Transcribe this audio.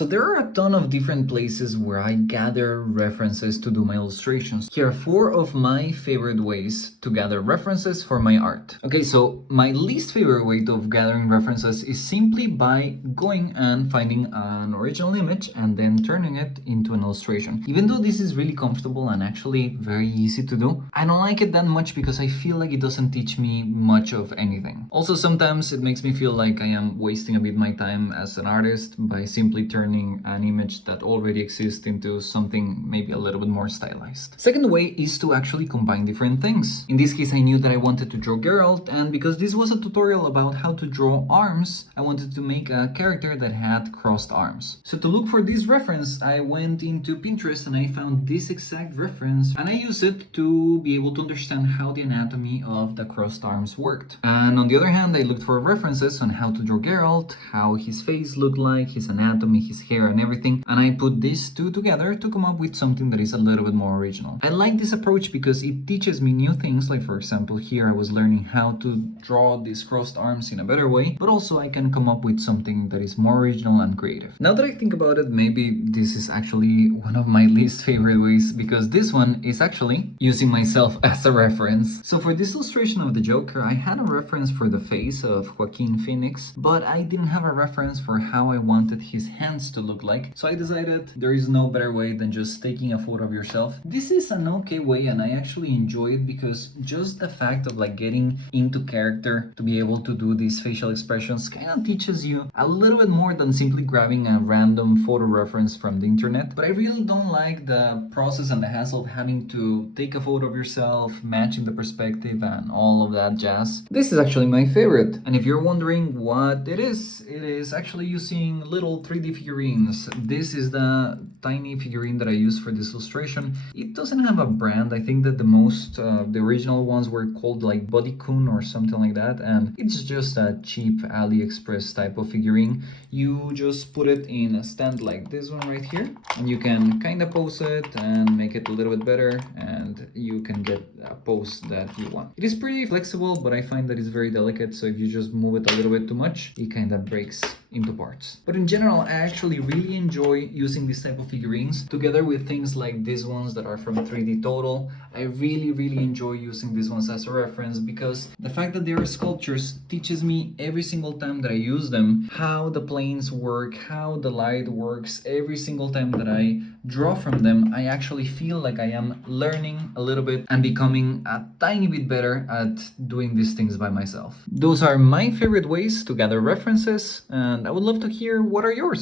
So there are a ton of different places where I gather references to do my illustrations. Here are 4 of my favorite ways to gather references for my art. Okay, so my least favorite way of gathering references is simply by going and finding an original image and then turning it into an illustration. Even though this is really comfortable and actually very easy to do, I don't like it that much because I feel like it doesn't teach me much of anything. Also, sometimes it makes me feel like I am wasting a bit my time as an artist by simply turning an image that already exists into something maybe a little bit more stylized. Second way is to actually combine different things. In this case, I knew that I wanted to draw Geralt, and because this was a tutorial about how to draw arms, I wanted to make a character that had crossed arms. So to look for this reference, I went into Pinterest and I found this exact reference, and I used it to be able to understand how the anatomy of the crossed arms worked. And on the other hand, I looked for references on how to draw Geralt, how his face looked like, his anatomy, his hair and everything, and I put these two together to come up with something that is a little bit more original. I like this approach because it teaches me new things, like for example here I was learning how to draw these crossed arms in a better way, but also I can come up with something that is more original and creative. Now that I think about it, maybe this is actually one of my least favorite ways, because this one is actually using myself as a reference. So for this illustration of the Joker, I had a reference for the face of Joaquin Phoenix, but I didn't have a reference for how I wanted his hands to look like. So I decided there is no better way than just taking a photo of yourself. This is an okay way and I actually enjoy it because just the fact of like getting into character to be able to do these facial expressions kind of teaches you a little bit more than simply grabbing a random photo reference from the internet. But I really don't like the process and the hassle of having to take a photo of yourself, matching the perspective and all of that jazz. This is actually my favorite. And if you're wondering what it is actually using little 3D figurines. This is the tiny figurine that I used for this illustration. It doesn't have a brand. I think that the original ones were called like Bodycoon or something like that, and it's just a cheap AliExpress type of figurine. You just put it in a stand like this one right here, and you can kind of pose it and make it a little bit better, and you can get a pose that you want. It is pretty flexible, but I find that it's very delicate, so if you just move it a little bit too much, it kind of breaks into parts. But in general, I actually really enjoy using this type of figurines together with things like these ones that are from 3D Total. I really enjoy using these ones as a reference because the fact that they are sculptures teaches me every single time that I use them how the planes work, how the light works. Every single time that I draw from them, I actually feel like I am learning a little bit and becoming a tiny bit better at doing these things by myself. Those are my favorite ways to gather references, and I would love to hear what are yours.